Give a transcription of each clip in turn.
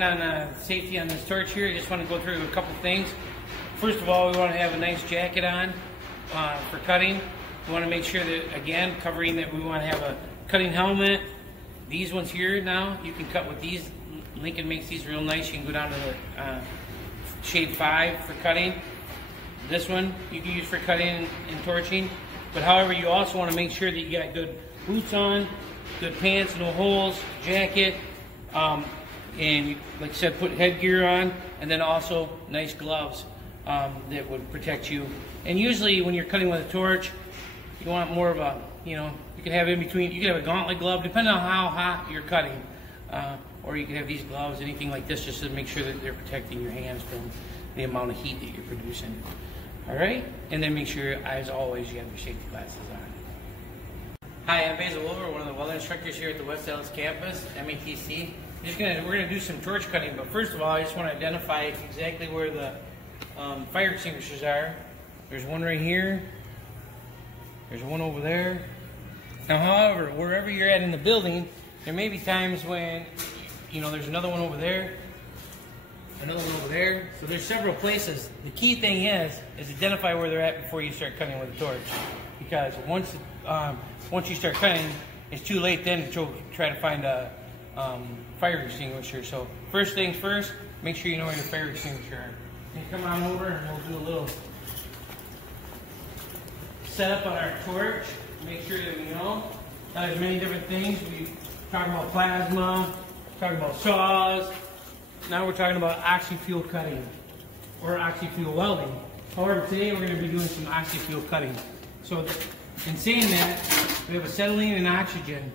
talking on safety on this torch here, I just want to go through a couple things. First of all, we want to have a nice jacket on for cutting. We want to make sure that, again, covering that we want to have a cutting helmet. These ones here now, you can cut with these. Lincoln makes these real nice. You can go down to the shade 5 for cutting. This one you can use for cutting and torching. But however, you also want to make sure that you got good boots on, good pants, no holes, jacket, and you, like I said, put headgear on, and then also nice gloves that would protect you. And usually when you're cutting with a torch, you want more of a, you can have in between, you can have a gauntlet glove, depending on how hot you're cutting. Or you can have these gloves, anything like this, just to make sure that they're protecting your hands from the amount of heat that you're producing. All right? And then make sure, as always, you have your safety glasses on. Hi, I'm Basil Wolver, one of the welding instructors here at the West Allis campus, METC. We're gonna do some torch cutting, but first of all, I just want to identify exactly where the fire extinguishers are. There's one right here. There's one over there. Now, however, wherever you're at in the building, there may be times when, there's another one over there, another one over there. So there's several places. The key thing is identify where they're at before you start cutting with a torch. Because once you start cutting, it's too late then to try to find a fire extinguisher. So first things first, make sure you know where your fire extinguisher are. And come on over and we'll do a little setup on our torch. Make sure that we know. Now there's many different things. We talk about plasma, talk about saws. Now we're talking about oxy-fuel cutting or oxy-fuel welding. However, today we're going to be doing some oxy-fuel cutting. So in saying that, we have acetylene and oxygen,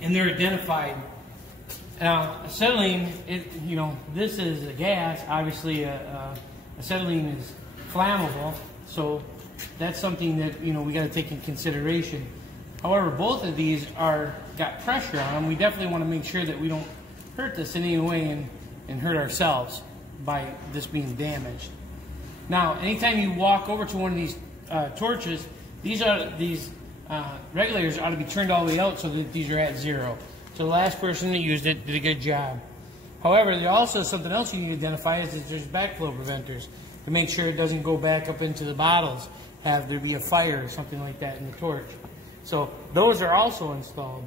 and they're identified. Now, acetylene, this is a gas. Obviously, acetylene is flammable, so that's something that we got to take in consideration. However, both of these got pressure on them. We definitely want to make sure that we don't hurt this in any way and hurt ourselves by this being damaged. Now, anytime you walk over to one of these torches, these regulators ought to be turned all the way out so that these are at 0. So the last person that used it did a good job. However, there also something else you need to identify is that there's backflow preventers to make sure it doesn't go back up into the bottles, have there be a fire or something like that in the torch. So those are also installed.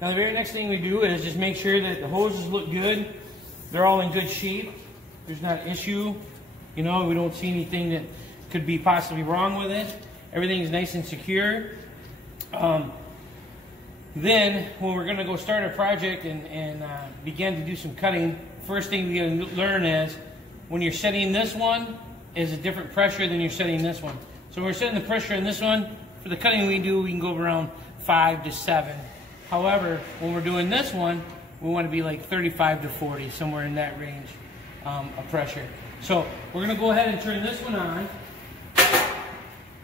Now the very next thing we do is just make sure that the hoses look good. They're all in good shape. There's not an issue. We don't see anything that could be possibly wrong with it. Everything's nice and secure. Then when we're going to go start a project and begin to do some cutting, first thing we got to learn is when you're setting this one is a different pressure than you're setting this one. So we're setting the pressure in this one. For the cutting we do, we can go around 5 to 7. However, when we're doing this one, we want to be like 35 to 40, somewhere in that range of pressure. So we're going to go ahead and turn this one on.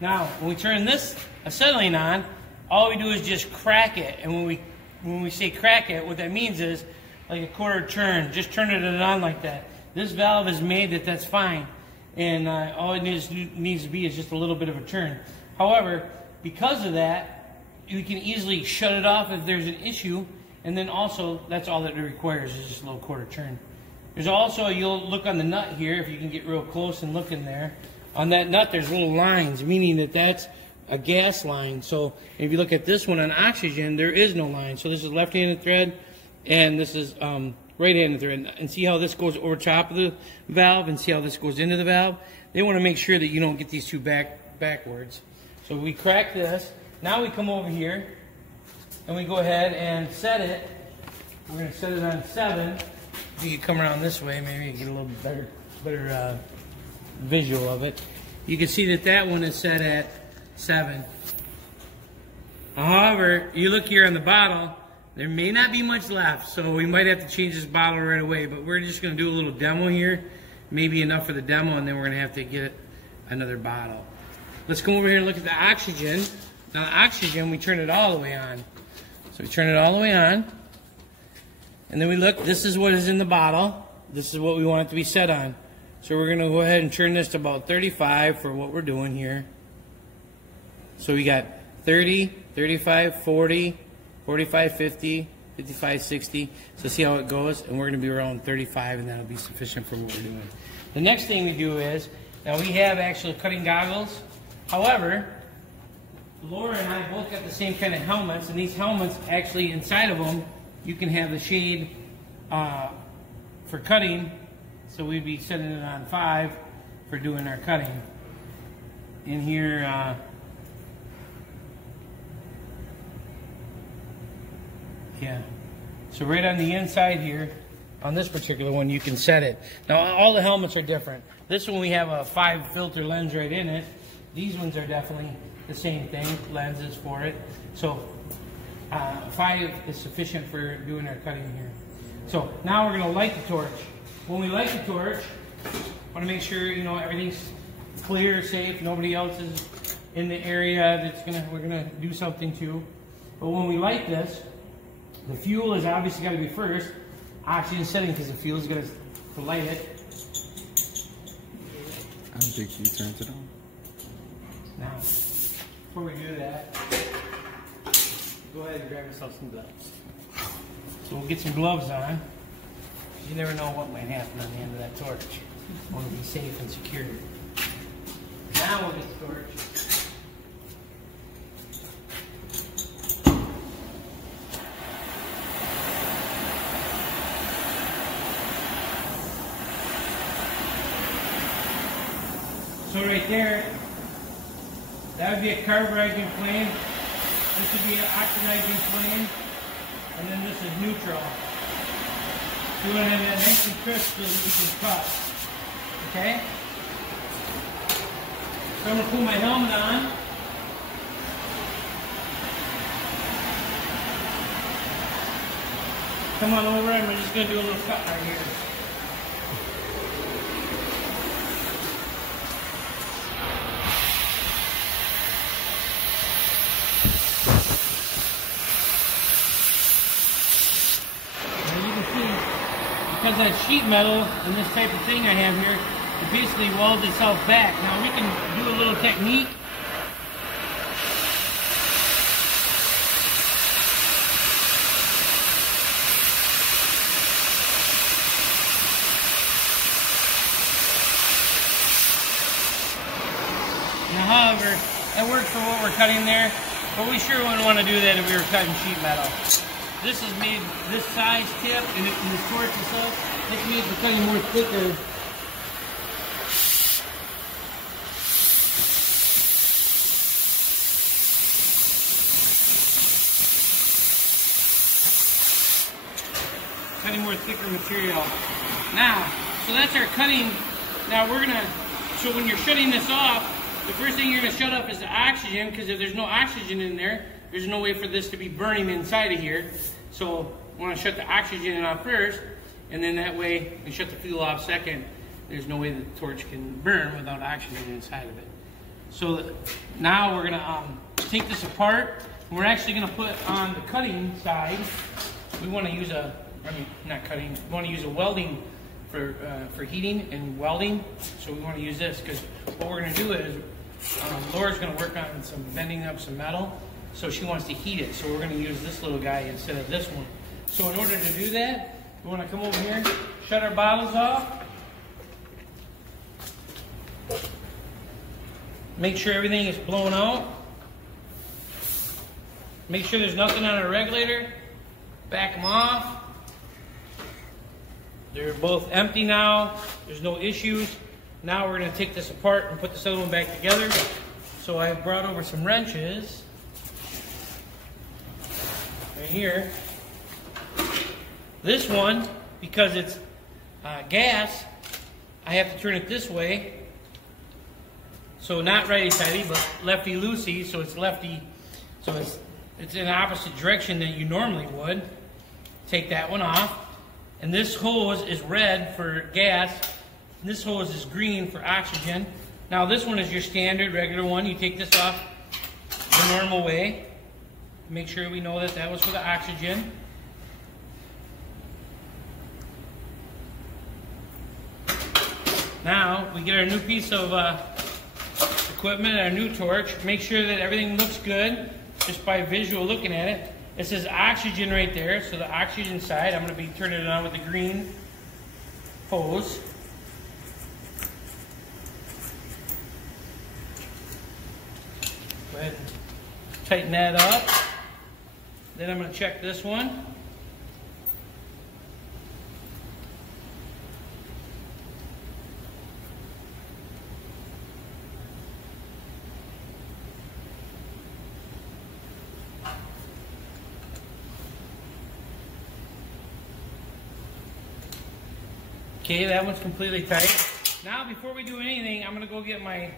Now, when we turn this acetylene on, all we do is just crack it. And when we say crack it, what that means is like a quarter turn. Just turn it on like that. This valve is made that's fine. And all it needs to be is just a little bit of a turn. However, because of that, you can easily shut it off if there's an issue. And then also, that's all that it requires is just a little quarter turn. There's also, you'll look on the nut here, if you can get real close and look in there. On that nut, there's little lines, meaning that that's a gas line. So if you look at this one on oxygen, there is no line. So this is left-handed thread, and this is right-handed thread. And see how this goes over top of the valve, and see how this goes into the valve? They want to make sure that you don't get these two backwards. So we crack this. Now we come over here, and we go ahead and set it. We're going to set it on 7. If you could come around this way, maybe you get a little better visual of it. You can see that one is set at 7. However, you look here on the bottle, there may not be much left, so we might have to change this bottle right away, but we're just going to do a little demo here, maybe enough for the demo, and then we're going to have to get another bottle. Let's come over here and look at the oxygen. Now the oxygen, we turn it all the way on. So we turn it all the way on, and then we look, this is what is in the bottle. This is what we want it to be set on. So we're going to go ahead and turn this to about 35 for what we're doing here. So we got 30, 35, 40, 45, 50, 55, 60. So see how it goes, and we're going to be around 35, and that'll be sufficient for what we're doing. The next thing we do is, now we have actual cutting goggles. However, Laura and I both got the same kind of helmets, and these helmets actually inside of them, you can have the shade for cutting. So we'd be setting it on 5 for doing our cutting. In here, yeah. So right on the inside here, on this particular one, you can set it. Now all the helmets are different. This one we have a 5 filter lens right in it. These ones are definitely the same thing, lenses for it. So 5 is sufficient for doing our cutting here. So now we're going to light the torch. When we light the torch, want to make sure everything's clear, safe, nobody else is in the area that's we're gonna do something to. But when we light this, the fuel is obviously got to be first. Oxygen setting because the fuel is going to light it. I don't think you turned it on. Now, before we do that, go ahead and grab yourself some gloves. So we'll get some gloves on. You never know what might happen on the end of that torch. I want to be safe and secure. Now we'll get the torch. So right there, that would be a carburizing flame. This would be an oxidizing flame. And then this is neutral. So you want to have that nice and crisp so that you can cut. Okay? So I'm going to put my helmet on. Come on over, and we're just going to do a little cut right here. Because that sheet metal and this type of thing I have here, it basically welds itself back. Now we can do a little technique. Now however, that works for what we're cutting there, but we sure wouldn't want to do that if we were cutting sheet metal. This is made this size tip, and the torch itself, it's made for cutting more thicker. Cutting more thicker material. Now, so that's our cutting. Now so when you're shutting this off, the first thing you're gonna shut off is the oxygen, because if there's no oxygen in there, there's no way for this to be burning inside of here. So I want to shut the oxygen off first, and then that way we shut the fuel off second. There's no way the torch can burn without oxygen inside of it. So now we're going to take this apart, and we're actually going to put on the cutting side. We want to use we want to use a welding for heating and welding. So we want to use this because what we're going to do is Laura's going to work on some bending up some metal. So she wants to heat it, so we're going to use this little guy instead of this one. So in order to do that, we want to come over here, shut our bottles off. Make sure everything is blown out. Make sure there's nothing on our regulator. Back them off. They're both empty now. There's no issues. Now we're going to take this apart and put this other one back together. So I brought over some wrenches. Right here. This one, because it's gas, I have to turn it this way. So not righty-tighty, but lefty-loosey, so it's lefty. So it's in the opposite direction that you normally would. Take that one off. And this hose is red for gas. And this hose is green for oxygen. Now this one is your standard, regular one. You take this off the normal way. Make sure we know that that was for the oxygen. Now we get our new piece of equipment, our new torch. Make sure that everything looks good just by visual looking at it. It says oxygen right there, so the oxygen side, I'm going to be turning it on with the green hose. Go ahead and tighten that up. Then I'm going to check this one. Okay, that one's completely tight. Now, before we do anything, I'm going to go get my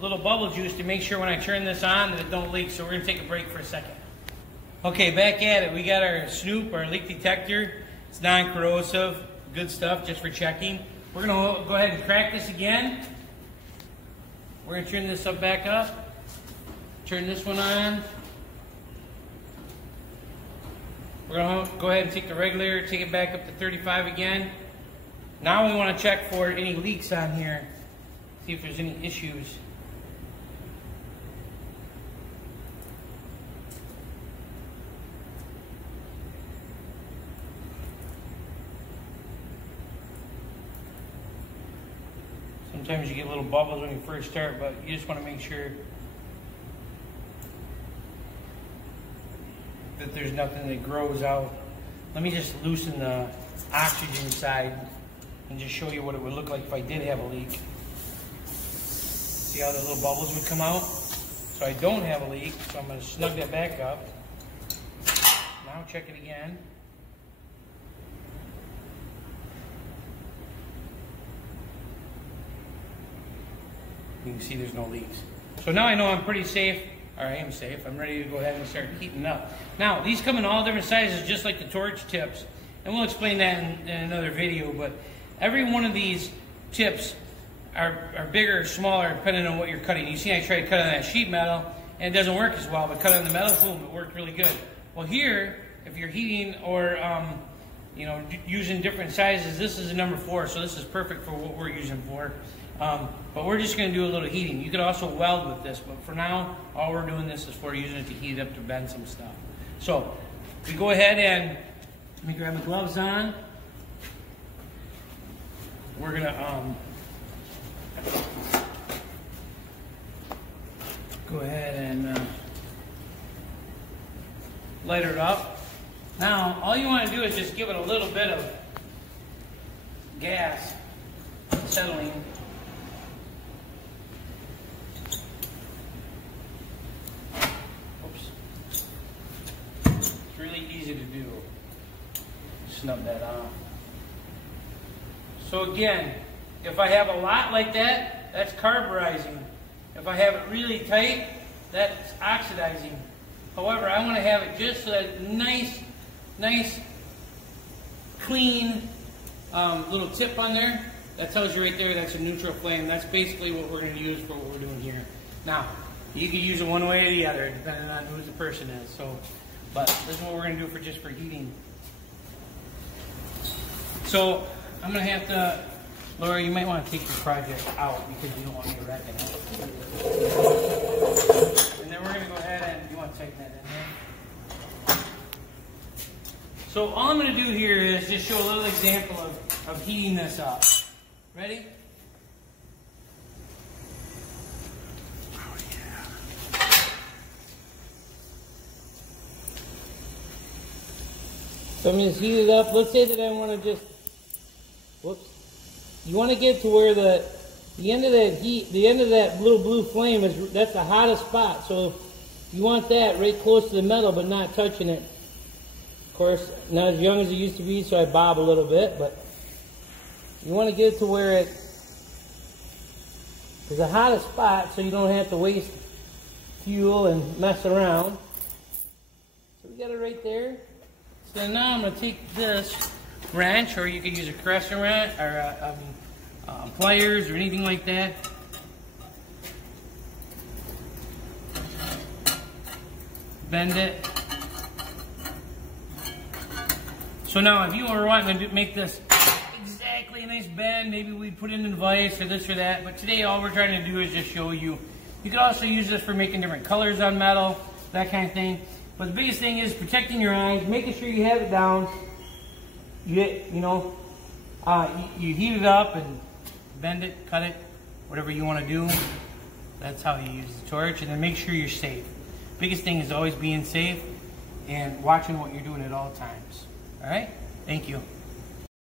little bubble juice to make sure when I turn this on that it don't leak. So we're going to take a break for a second. Okay, back at it. We got our Snoop, our leak detector. It's non-corrosive, good stuff just for checking. We're going to go ahead and crack this again. We're going to turn this back up. Turn this one on. We're going to go ahead and take the regulator, take it back up to 35 again. Now we want to check for any leaks on here, see if there's any issues. Sometimes you get little bubbles when you first start, but you just want to make sure that there's nothing that grows out. Let me just loosen the oxygen side and just show you what it would look like if I did have a leak. See how the little bubbles would come out? So I don't have a leak, so I'm going to snug that back up. Now check it again. You can see there's no leaks. So now I know I'm pretty safe, or I am safe. I'm ready to go ahead and start heating up. Now, these come in all different sizes, just like the torch tips. And we'll explain that in another video, but every one of these tips are bigger or smaller depending on what you're cutting. You see I tried to cut on that sheet metal and it doesn't work as well, but cut on the metal, boom, it worked really good. Well here, if you're heating or you know, using different sizes, this is a number 4, so this is perfect for what we're using for. But we're just going to do a little heating. You could also weld with this, but for now, all we're doing this is for using it to heat up to bend some stuff. So we go ahead and let me grab my gloves on. We're gonna go ahead and light it up. Now, all you want to do is just give it a little bit of gas settling. Oops. It's really easy to do. Snub that off. So again, if I have a lot like that, that's carburizing. If I have it really tight, that's oxidizing. However, I want to have it just so that nice, clean little tip on there. That tells you right there that's a neutral flame. That's basically what we're going to use for what we're doing here. Now, you can use it one way or the other, depending on who the person is. So, but this is what we're going to do for heating. So, I'm going to have to, Laura, you might want to take your project out because you don't want me wrecking it. And then we're going to go ahead and, you want to take that in there? So all I'm going to do here is just show a little example of heating this up. Ready? Oh yeah. So I'm going to heat it up. Let's say that I want to just, whoops. You want to get to where the end of that heat, the end of that little blue flame is, that's the hottest spot. So you want that right close to the metal, but not touching it. Of course, not as young as it used to be, so I bob a little bit, but you want to get it to where it is the hottest spot, so you don't have to waste fuel and mess around. So we got it right there. So now I'm going to take this wrench, or you could use a crescent wrench, or pliers, or anything like that. Bend it. So now, if you were wanting to make this exactly a nice bend, maybe we'd put in a vise or this or that. But today, all we're trying to do is just show you. You could also use this for making different colors on metal, that kind of thing. But the biggest thing is protecting your eyes, making sure you have it down. You heat it up and bend it, cut it, whatever you want to do. That's how you use the torch, and then make sure you're safe. Biggest thing is always being safe and watching what you're doing at all times. All right? Thank you.